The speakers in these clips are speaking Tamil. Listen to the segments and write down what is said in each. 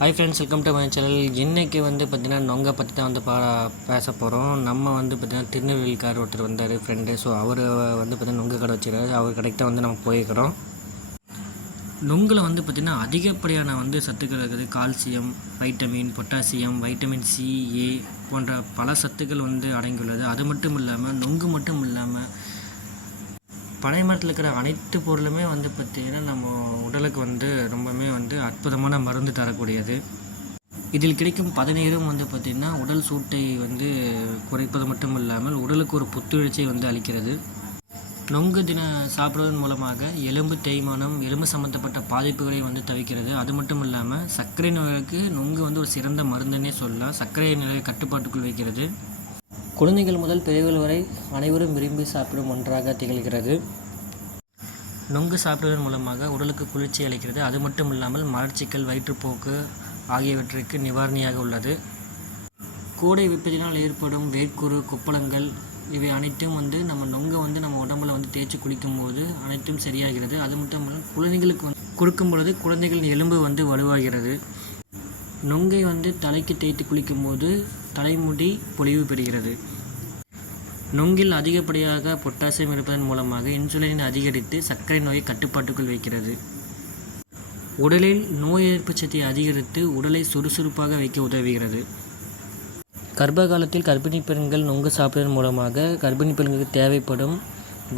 Hi friends welcome to my channel இன்றைக்கி வந்து பார்த்திங்கன்னா நொங்கை பற்றி தான் வந்து பா பேச போகிறோம் நம்ம வந்து பார்த்திங்கன்னா திருநெல்வேலிக்கார் ஒருத்தர் வந்தார் ஃப்ரெண்டு ஸோ அவர் வந்து பார்த்திங்கன்னா நொங்கு கடை வச்சுருக்காரு. அவர் கடைக்கு தான் வந்து நம்ம போயிருக்கிறோம். நொங்கில் வந்து பார்த்திங்கன்னா அதிகப்படியான வந்து சத்துக்கள் இருக்குது. Calcium vitamin potassium vitamin C A போன்ற பல சத்துக்கள் வந்து அடங்கியுள்ளது. அது மட்டும் இல்லாமல் நொங்கு மட்டும் இல்லாமல் பனை மரத்தில் இருக்கிற அனைத்து பொருளுமே வந்து பார்த்திங்கன்னா நம்ம உடலுக்கு வந்து ரொம்பவுமே வந்து அற்புதமான மருந்து தரக்கூடியது. இதில் கிடைக்கும் பதநீரும் வந்து பார்த்திங்கன்னா உடல் சூட்டை வந்து குறைப்பது மட்டும் இல்லாமல் உடலுக்கு ஒரு புத்துணர்ச்சியை வந்து அளிக்கிறது. நொங்கு தின சாப்பிடுவதன் மூலமாக எலும்பு தேய்மானம் எலும்பு சம்மந்தப்பட்ட பாதிப்புகளை வந்து தவிக்கிறது அது மட்டும் இல்லாமல் சர்க்கரை நோய்க்கு நொங்கு வந்து ஒரு சிறந்த மருந்துன்னே சொல்லலாம். சர்க்கரை நிலையை கட்டுப்பாட்டுக்குள் வைக்கிறது. குழந்தைகள் முதல் பெரியவர்கள் வரை அனைவரும் விரும்பி சாப்பிடும் ஒன்றாக திகழ்கிறது. நொங்கு சாப்பிடுவதன் மூலமாக உடலுக்கு குளிர்ச்சி அளிக்கிறது. அது மட்டும் இல்லாமல் மலர்ச்சிக்கல் வயிற்றுப்போக்கு ஆகியவற்றிற்கு நிவாரணியாக உள்ளது. கூடை விப்பதினால் ஏற்படும் வேர்க்குரு குப்பளங்கள் இவை அனைத்தும் வந்து நம்ம நொங்கை வந்து நம்ம உடம்புல வந்து தேய்ச்சி குளிக்கும்போது அனைத்தும் சரியாகிறது. அது மட்டும் இல்லாமல் குழந்தைகளுக்கு வந்து கொடுக்கும் பொழுது குழந்தைகளின் எலும்பு வந்து வலுவாகிறது. நொங்கை வந்து தலைக்கு தேய்த்து குளிக்கும்போது தலைமுடி பொலிவு பெறுகிறது. நொங்கில் அதிகப்படியாக பொட்டாசியம் இருப்பதன் மூலமாக இன்சுலின் அதிகரித்து சர்க்கரை நோயை கட்டுப்பாட்டுக்குள் வைக்கிறது. உடலில் நோய் எதிர்ப்பு சக்தியை அதிகரித்து உடலை சுறுசுறுப்பாக வைக்க உதவுகிறது. கர்ப்ப காலத்தில் கர்ப்பிணி பெண்கள் நொங்கு சாப்பிடுவதன் மூலமாக கர்ப்பிணி பெண்களுக்கு தேவைப்படும்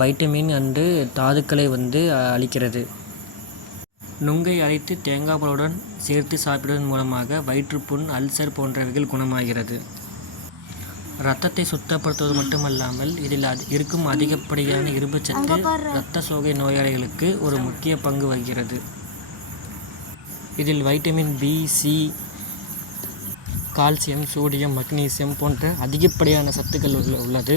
வைட்டமின் அண்டு தாதுக்களை வந்து அளிக்கிறது. நுங்கை அரைத்து தேங்காய் பாலுடன் சேர்த்து சாப்பிடுவதன் மூலமாக வயிற்றுப்புண் அல்சர் போன்றவைகள் குணமாகிறது. இரத்தத்தை சுத்தப்படுத்துவது மட்டுமல்லாமல் இதில் அது இருக்கும் அதிகப்படியான இரும்புச்சத்து இரத்த சோகை நோயாளிகளுக்கு ஒரு முக்கிய பங்கு வகிக்கிறது. இதில் vitamin B C calcium sodium magnesium போன்ற அதிகப்படியான சத்துக்கள் உள்ள உள்ளது.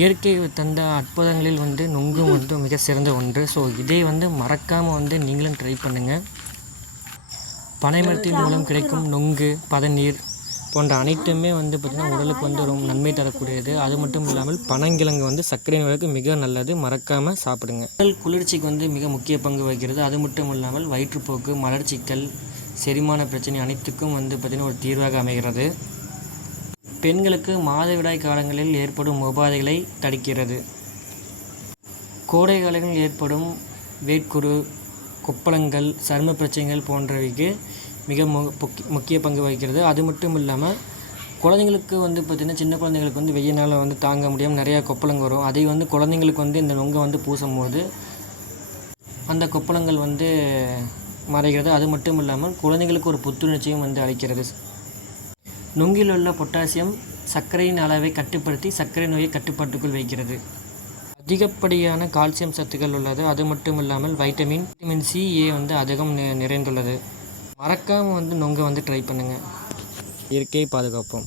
இயற்கை தந்த அற்புதங்களில் வந்து நுங்கும் வந்து மிக சிறந்த ஒன்று. ஸோ இதை வந்து மறக்காமல் வந்து நீங்களும் ட்ரை பண்ணுங்கள் பனைமரத்தின் மூலம் கிடைக்கும் நுங்கு பதநீர் போன்ற அனைத்துமே வந்து பார்த்திங்கன்னா உடலுக்கு வந்து ரொம்ப நன்மை தரக்கூடியது. அது மட்டும் இல்லாமல் பனங்கிழங்கு வந்து சர்க்கரை நோய்க்கு மிக நல்லது. மறக்காமல் சாப்பிடுங்க. உடல் குளிர்ச்சிக்கு வந்து மிக முக்கிய பங்கு வகிக்கிறது. அது மட்டும் இல்லாமல் வயிற்றுப்போக்கு மலர்ச்சிக்கல் செரிமான பிரச்சனை அனைத்துக்கும் வந்து பார்த்திங்கன்னா ஒரு தீர்வாக அமைகிறது. பெண்களுக்கு மாதவிடாய் காலங்களில் ஏற்படும் உபாதைகளை தடுக்கிறது. கோடை காலங்களில் ஏற்படும் வேட்குரு கொப்பளங்கள் சரும பிரச்சனைகள் போன்றவைக்கு மிக முக்கிய பங்கு வகிக்கிறது. அது மட்டும் இல்லாமல் குழந்தைங்களுக்கு வந்து பார்த்திங்கன்னா சின்ன குழந்தைங்களுக்கு வந்து வெயில் நாளில் வந்து தாங்க முடியாமல் நிறையா கொப்பளங்கள் வரும். அதை வந்து குழந்தைங்களுக்கு வந்து இந்த நொங்கை வந்து பூசும்போது அந்த கொப்பளங்கள் வந்து மறைகிறது. அது மட்டும் இல்லாமல் குழந்தைங்களுக்கு ஒரு புத்துணர்ச்சியும் வந்து அளிக்கிறது. நுங்கிலுள்ள பொட்டாசியம் சர்க்கரையின் அளவை கட்டுப்படுத்தி சர்க்கரை நோயை கட்டுப்பாட்டுக்குள் வைக்கிறது. அதிகப்படியான கால்சியம் சத்துக்கள் உள்ளது. அது மட்டும் இல்லாமல் வைட்டமின் வைட்டமின் சி ஏ வந்து அதிகம் நிறைந்துள்ளது. மறக்காமல் வந்து நொங்கை வந்து ட்ரை பண்ணுங்கள் இயற்கையை பாதுகாப்போம்.